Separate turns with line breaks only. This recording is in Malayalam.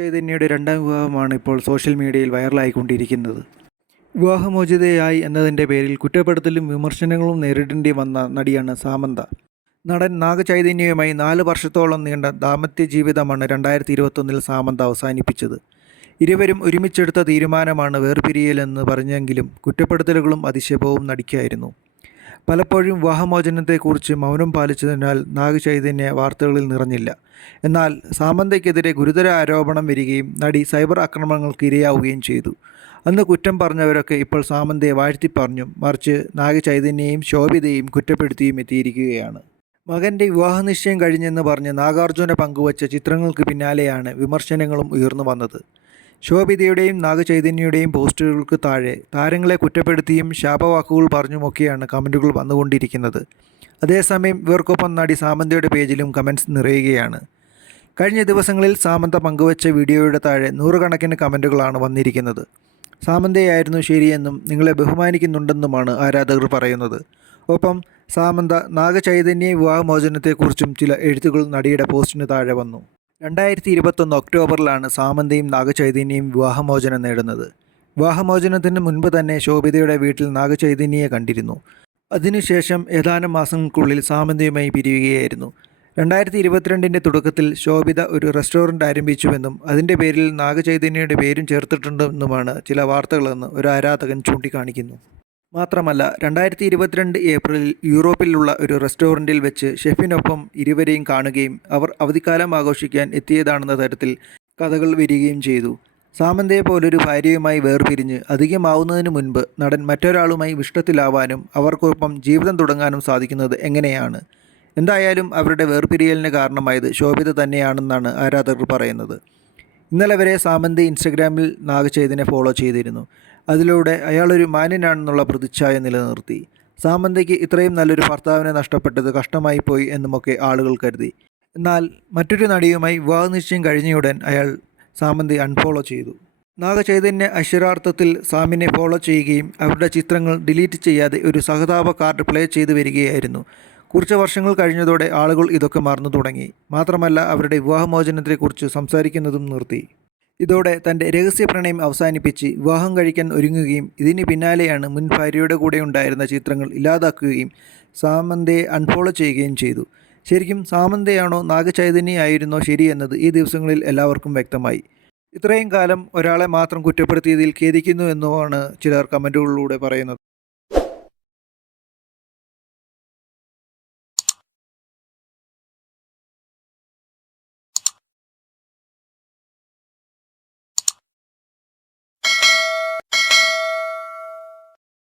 ചൈതന്യയുടെ രണ്ടാം വിവാഹമാണ് ഇപ്പോൾ സോഷ്യൽ മീഡിയയിൽ വൈറലായിക്കൊണ്ടിരിക്കുന്നത്. വിവാഹമോചിതയായി എന്നതിന്റെ പേരിൽ കുറ്റപ്പെടുത്തലും വിമർശനങ്ങളും നേരിടേണ്ടി വന്ന നടിയാണ് സാമന്ത. നടൻ നാഗചൈതന്യവുമായി നാല് വർഷത്തോളം നീണ്ട ദാമ്പത്യ ജീവിതമാണ് രണ്ടായിരത്തി ഇരുപത്തൊന്നിൽ സാമന്ത അവസാനിപ്പിച്ചത്. ഇരുവരും ഒരുമിച്ചെടുത്ത തീരുമാനമാണ് വേർപിരിയലെന്ന് പറഞ്ഞെങ്കിലും കുറ്റപ്പെടുത്തലുകളും അതിശയവും നടിക്കായിരുന്നു. പലപ്പോഴും വിവാഹമോചനത്തെക്കുറിച്ച് മൗനം പാലിച്ചതിനാൽ നാഗചൈതന്യ വാർത്തകളിൽ നിറഞ്ഞില്ല. എന്നാൽ സാമന്തയ്ക്കെതിരെ ഗുരുതര ആരോപണം വരികയും നടി സൈബർ ആക്രമണങ്ങൾക്ക് ഇരയാവുകയും ചെയ്തു. അന്ന് കുറ്റം പറഞ്ഞവരൊക്കെ ഇപ്പോൾ സാമന്തയെ വാഴ്ത്തി പറഞ്ഞു മറിച്ച് നാഗചൈതന്യയും ശോഭിതയും കുറ്റപ്പെടുത്തിയും എത്തിയിരിക്കുകയാണ്. മകന്റെ വിവാഹനിശ്ചയം കഴിഞ്ഞെന്ന് പറഞ്ഞ് നാഗാർജുന പങ്കുവച്ച ചിത്രങ്ങൾക്ക് പിന്നാലെയാണ് വിമർശനങ്ങളും ഉയർന്നു വന്നത്. ശോഭിതയുടെയും നാഗചൈതന്യയുടെയും പോസ്റ്റുകൾക്ക് താഴെ താരങ്ങളെ കുറ്റപ്പെടുത്തിയും ശാപവാക്കുകൾ പറഞ്ഞുമൊക്കെയാണ് കമന്റുകൾ വന്നുകൊണ്ടിരിക്കുന്നത്. അതേസമയം ഇവർക്കൊപ്പം നടി സാമന്തയുടെ പേജിലും കമൻസ് നിറയുകയാണ്. കഴിഞ്ഞ ദിവസങ്ങളിൽ സാമന്ത പങ്കുവച്ച വീഡിയോയുടെ താഴെ നൂറുകണക്കിന് കമന്റുകളാണ് വന്നിരിക്കുന്നത്. സാമന്തയായിരുന്നു ശരിയെന്നും നിങ്ങളെ ബഹുമാനിക്കുന്നുണ്ടെന്നുമാണ് ആരാധകർ പറയുന്നത്. ഒപ്പം സാമന്ത നാഗചൈതന്യ വിവാഹമോചനത്തെക്കുറിച്ചും ചില എഴുത്തുകൾ നടിയുടെ പോസ്റ്റിന് താഴെ വന്നു. രണ്ടായിരത്തി ഇരുപത്തൊന്ന് ഒക്ടോബറിലാണ് സാമന്തയും നാഗചൈതന്യയും വിവാഹമോചനം നേടുന്നത്. വിവാഹമോചനത്തിന് മുൻപ് തന്നെ ശോഭിതയുടെ വീട്ടിൽ നാഗചൈതന്യയെ കണ്ടിരുന്നു. അതിനുശേഷം ഏതാനും മാസങ്ങൾക്കുള്ളിൽ സാമന്തയുമായി പിരിയുകയായിരുന്നു. രണ്ടായിരത്തി ഇരുപത്തിരണ്ടിന്റെ തുടക്കത്തിൽ ശോഭിത ഒരു റെസ്റ്റോറന്റ് ആരംഭിച്ചുവെന്നും അതിന്റെ പേരിൽ നാഗചൈതന്യയുടെ പേരും ചേർത്തിട്ടുണ്ടെന്നുമാണ് ചില വാർത്തകളെന്ന് ഒരു ആരാധകൻ ചൂണ്ടിക്കാണിക്കുന്നു. മാത്രമല്ല രണ്ടായിരത്തി ഇരുപത്തിരണ്ട് ഏപ്രിലിൽ യൂറോപ്പിലുള്ള ഒരു റെസ്റ്റോറന്റിൽ വെച്ച് ഷെഫിനൊപ്പം ഇരുവരെയും കാണുകയും അവർ അവധിക്കാലം ആഘോഷിക്കാൻ എത്തിയതാണെന്ന തരത്തിൽ കഥകൾ വരികയും ചെയ്തു. സാമന്തയെ പോലൊരു ഭാര്യയുമായി വേർപിരിഞ്ഞ് അധികമാവുന്നതിന് മുൻപ് നടൻ മറ്റൊരാളുമായി ഇഷ്ടത്തിലാവാനും അവർക്കൊപ്പം ജീവിതം തുടങ്ങാനും സാധിക്കുന്നത് എങ്ങനെയാണ്? എന്തായാലും അവരുടെ വേർപിരിയലിന് കാരണമായത് ശോഭിത തന്നെയാണെന്നാണ് ആരാധകർ പറയുന്നത്. ഇന്നലെ വരെ സാമന്തി ഇൻസ്റ്റഗ്രാമിൽ നാഗചൈതനെ ഫോളോ ചെയ്തിരുന്നു. അതിലൂടെ അയാളൊരു മാന്യനാണെന്നുള്ള പ്രതിച്ഛായ നിലനിർത്തി. സാമന്തയ്ക്ക് ഇത്രയും നല്ലൊരു ഭർത്താവിനെ നഷ്ടപ്പെട്ടത് കഷ്ടമായി പോയി എന്നുമൊക്കെ ആളുകൾ കരുതി. എന്നാൽ മറ്റൊരു നടിയുമായി വിവാഹനിശ്ചയം കഴിഞ്ഞയുടൻ അയാൾ സാമന്തി അൺഫോളോ ചെയ്തു. നാഗചൈതന്യ അക്ഷരാർത്ഥത്തിൽ സാമിനെ ഫോളോ ചെയ്യുകയും അവരുടെ ചിത്രങ്ങൾ ഡിലീറ്റ് ചെയ്യാതെ ഒരു സഹതാപ കാർഡ് പ്ലേ ചെയ്തു വരികയായിരുന്നു. കുറച്ച് വർഷങ്ങൾ കഴിഞ്ഞതോടെ ആളുകൾ ഇതൊക്കെ മറന്നു തുടങ്ങി. മാത്രമല്ല അവരുടെ വിവാഹമോചനത്തെക്കുറിച്ച് സംസാരിക്കുന്നതും നിർത്തി. ഇതോടെ തന്റെ രഹസ്യ പ്രണയം അവസാനിപ്പിച്ച് വിവാഹം കഴിക്കാൻ ഒരുങ്ങുകയും ഇതിന് പിന്നാലെയാണ് മുൻ ഭാര്യയുടെ കൂടെ ഉണ്ടായിരുന്ന ചിത്രങ്ങൾ ഇല്ലാതാക്കുകയും സാമന്തയെ അൺഫോളോ ചെയ്യുകയും ചെയ്തു. ശരിക്കും സാമന്തയാണോ നാഗചൈതന്യയായിരുന്നോ ശരിയെന്നത് ഈ ദിവസങ്ങളിൽ എല്ലാവർക്കും വ്യക്തമായി. ഇത്രയും കാലം ഒരാളെ മാത്രം കുറ്റപ്പെടുത്തിയതിൽ ഖേദിക്കുന്നു എന്നുമാണ് ചിലർ കമന്റുകളിലൂടെ പറയുന്നത്.